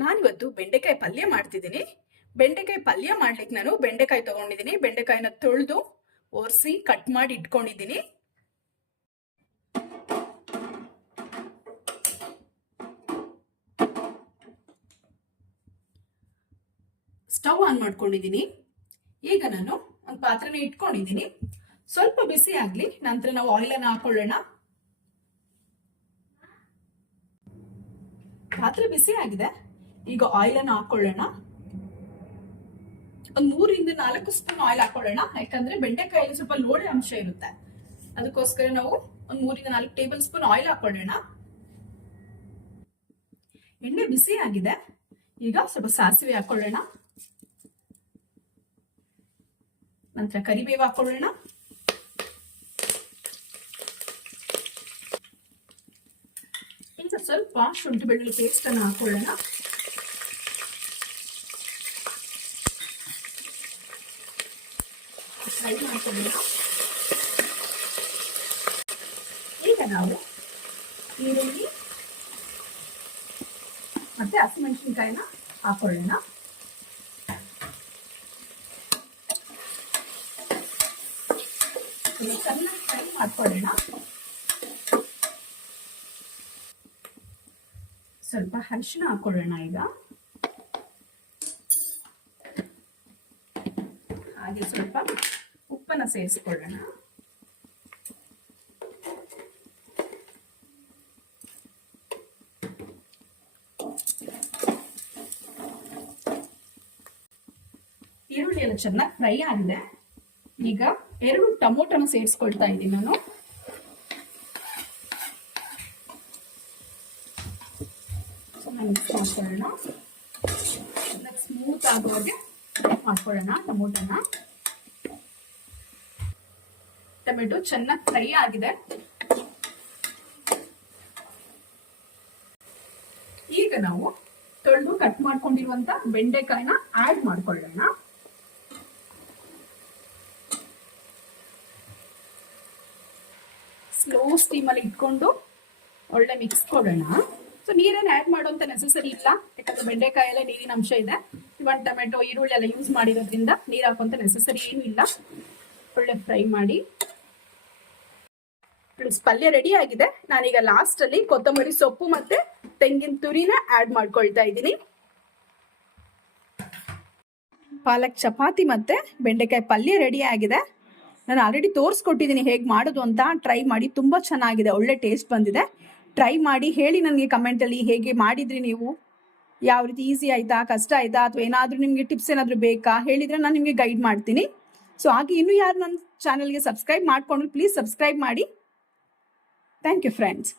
ನಾನಿವತ್ತು ಬೆಂಡೆಕಾಯಿ ಪಲ್ಯ ಮಾಡ್ತಿದ್ದೀನಿ. ಬೆಂಡೆಕಾಯಿ ಪಲ್ಯ ಮಾಡ್ಲಿಕ್ಕೆ ನಾನು ಬೆಂಡೆಕಾಯಿ ತಗೊಂಡಿದ್ದೀನಿ. ಬೆಂಡೆಕಾಯಿನ ತೊಳೆದು ಒರೆಸಿ ಕಟ್ ಮಾಡಿ ಇಟ್ಕೊಂಡಿದ್ದೀನಿ. ಸ್ಟವ್ ಆನ್ ಮಾಡ್ಕೊಂಡಿದ್ದೀನಿ. ಈಗ ನಾನು ಒಂದು ಪಾತ್ರೆನ ಇಟ್ಕೊಂಡಿದ್ದೀನಿ. ಸ್ವಲ್ಪ ಬಿಸಿ ಆಗ್ಲಿ, ನಂತರ ನಾವು ಆಯಿಲ್ ಅನ್ನು ಹಾಕೊಳ್ಳೋಣ. ಪಾತ್ರೆ ಬಿಸಿ ಆಗಿದೆ. ಈಗ ಆಯಿಲ್ ಅನ್ನು ಹಾಕೊಳ್ಳೋಣ. ಒಂದು 3-4 ಸ್ಪೂನ್ ಆಯಿಲ್ ಹಾಕೊಳ್ಳೋಣ. ಯಾಕಂದ್ರೆ ಬೆಂಡೆಕಾಯಲ್ಲಿ ಸ್ವಲ್ಪ ಲೋಳೆ ಅಂಶ ಇರುತ್ತೆ, ಅದಕ್ಕೋಸ್ಕರ ನಾವು ಒಂದು 3-4 ಟೇಬಲ್ ಸ್ಪೂನ್ ಆಯಿಲ್ ಹಾಕೊಳ್ಳೋಣ. ಎಣ್ಣೆ ಬಿಸಿ ಆಗಿದೆ. ಈಗ ಸ್ವಲ್ಪ ಸಾಸಿವೆ ಹಾಕೊಳ್ಳೋಣ. ನಂತರ ಕರಿಬೇವು ಹಾಕೊಳ್ಳೋಣ. ಈಗ ಸ್ವಲ್ಪ ಶುಂಠಿ ಬೆಳ್ಳುಳ್ಳಿ ಪೇಸ್ಟ್ ಅನ್ನು ಹಾಕೊಳ್ಳೋಣ. ಫ್ರೈ ಮಾಡ್ಕೊಳ್ಳೋಣ. ಈಗ ನಾವು ಈರುಳ್ಳಿ ಮತ್ತೆ ಹಸಿಮೆಣಸಿನಕಾಯಿನ ಹಾಕೊಳ್ಳೋಣ. ಚೆನ್ನಾಗಿ ಫ್ರೈ ಮಾಡ್ಕೊಳ್ಳೋಣ. ಸ್ವಲ್ಪ ಅರಿಶಿನ ಹಾಕೊಳ್ಳೋಣ. ಈಗ ಹಾಗೆ ಸ್ವಲ್ಪ ಉಪ್ಪನ್ನ ಸೇರಿಸ್ಕೊಳ್ಳೋಣ. ಈರುಳ್ಳಿ ಎಲ್ಲ ಚೆನ್ನಾಗಿ ಫ್ರೈ ಆಗಿದೆ. ಈಗ 2 ಟೊಮೊಟೊನ ಸೇರಿಸ್ಕೊಳ್ತಾ ಇದ್ದೀನಿ ನಾನು. ಮಿಕ್ಸ್ ಮಾಡ್ಕೊಳ್ಳೋಣ. ಸ್ಮೂತ್ ಆಗುವಾಗೆ ಮಾಡ್ಕೊಳ್ಳೋಣ ಟೊಮೊಟೊನ. ಟೊಮೆಟೊ ಚೆನ್ನಾಗಿ ಫ್ರೈ ಆಗಿದೆ. ಈಗ ನಾವು ತೊಳೆದು ಕಟ್ ಮಾಡ್ಕೊಂಡಿರುವಂತ ಬೆಂಡೆಕಾಯಿನ ಆಡ್ ಮಾಡ್ಕೊಳ್ಳೋಣ. ಸ್ಲೋ ಸ್ಟೀಮ್ ಅಲ್ಲಿ ಇಟ್ಕೊಂಡು ಒಳ್ಳೆ ಮಿಕ್ಸ್ ಕೊಡೋಣ. ಸೊ ನೀರೇನು ಆಡ್ ಮಾಡುವಂತ ನೆಸೆಸರಿ ಇಲ್ಲ, ಯಾಕಂದ್ರೆ ಬೆಂಡೆಕಾಯಿ ಎಲ್ಲ ನೀರಿನ ಅಂಶ ಇದೆ. ಇವನ್ ಟೊಮೆಟೊ ಈರುಳ್ಳಿ ಎಲ್ಲ ಯೂಸ್ ಮಾಡಿರೋದ್ರಿಂದ ನೀರು ಹಾಕುವಂತ ನೆಸೆಸರಿ ಏನು ಇಲ್ಲ. ಒಳ್ಳೆ ಫ್ರೈ ಮಾಡಿ ಪಲ್ಯ ರೆಡಿ ಆಗಿದೆ. ನಾನೀಗ ಲಾಸ್ಟ್ ಅಲ್ಲಿ ಕೊತ್ತಂಬರಿ ಸೊಪ್ಪು ಮತ್ತೆ ತೆಂಗಿನ ತುರಿನ ಆಡ್ ಮಾಡ್ಕೊಳ್ತಾ ಇದ್ದೀನಿ. ಪಾಲಕ್ ಚಪಾತಿ ಮತ್ತೆ ಬೆಂಡೆಕಾಯಿ ಪಲ್ಯ ರೆಡಿ ಆಗಿದೆ. ನಾನು ಆಲ್ರೆಡಿ ತೋರಿಸ್ಕೊಟ್ಟಿದ್ದೀನಿ ಹೇಗೆ ಮಾಡೋದು ಅಂತ. ಟ್ರೈ ಮಾಡಿ, ತುಂಬ ಚೆನ್ನಾಗಿದೆ, ಒಳ್ಳೆ ಟೇಸ್ಟ್ ಬಂದಿದೆ. ಟ್ರೈ ಮಾಡಿ ಹೇಳಿ ನನಗೆ ಕಮೆಂಟಲ್ಲಿ ಹೇಗೆ ಮಾಡಿದ್ರಿ ನೀವು, ಯಾವ ರೀತಿ ಈಸಿ ಆಯಿತಾ, ಕಷ್ಟ ಆಯಿತಾ, ಅಥವಾ ಏನಾದರೂ ನಿಮಗೆ ಟಿಪ್ಸ್ ಏನಾದರೂ ಬೇಕಾ ಹೇಳಿದರೆ ನಾನು ನಿಮಗೆ ಗೈಡ್ ಮಾಡ್ತೀನಿ. ಸೊ ಹಾಗೆ ಇನ್ನೂ ಯಾರು ನನ್ನ ಚಾನಲ್ಗೆ ಸಬ್ಸ್ಕ್ರೈಬ್ ಮಾಡಿಕೊಂಡು ಪ್ಲೀಸ್ ಸಬ್ಸ್ಕ್ರೈಬ್ ಮಾಡಿ. Thank you friends.